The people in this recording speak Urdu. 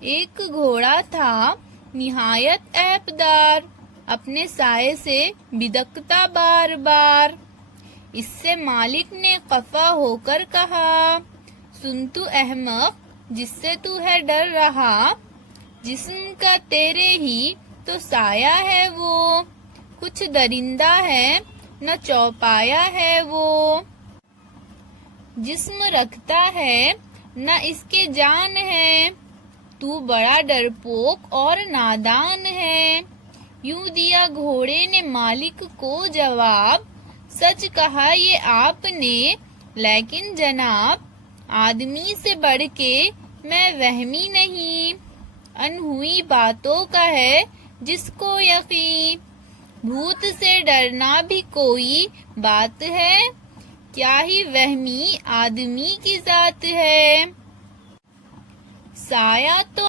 ایک گھوڑا تھا نہایت عیبدار، اپنے سائے سے بدکتا بار بار۔ اس سے مالک نے خفا ہو کر کہا، سن تو احمق، جس سے تو ہے ڈر رہا، جسم کا تیرے ہی تو سایہ ہے وہ، کچھ درندہ ہے نہ چوپایا ہے وہ، جسم رکھتا ہے نہ اس کے جان ہے، تو بڑا ڈرپوک اور نادان ہے۔ یوں دیا گھوڑے نے مالک کو جواب، سچ کہا یہ آپ نے لیکن جناب، آدمی سے بڑھ کے میں وہمی نہیں، انہوئی باتوں کا ہے جس کو یقین، بھوت سے ڈرنا بھی کوئی بات ہے، کیا ہی وہمی آدمی کی ذات ہے، سایہ تو